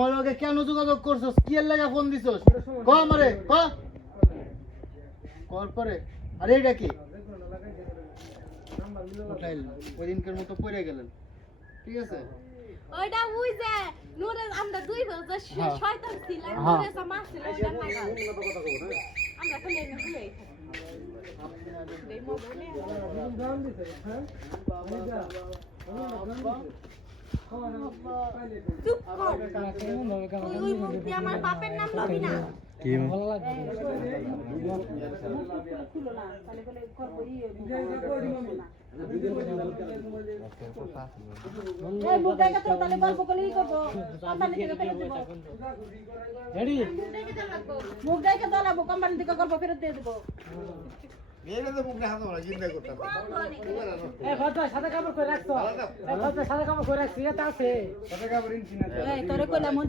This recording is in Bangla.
আমার লগে কেন যোগাযোগ করছস? কি এর লাগা ফোন দিছস? ক আমারে? ক কর পরে। আরে এটা কি? ওই দিনকার মতো পড়ে গেলেন। ঠিক আছে? ওইটা বুঝে নূরে আমরা দুই বছর হ্যাঁ। শয়তান ছিলাম হ্যাঁ। ওইটা নাগাল আমরা তো চুপ কর তুই ওই মুখ দিয়ে আমার বাপের নাম লবি না দলাবো কোম্পানি থেকে গল্প ফেরত দিয়ে দেবো। মেরে তো মুখ দেখা তোমরা চিন্তা করতে এই ঘরটা সাদা কাপড় করে রাখতো এই সাদা কাপড় করে রাখছি এটা আছে। এই তোরে কইলাম মন্দির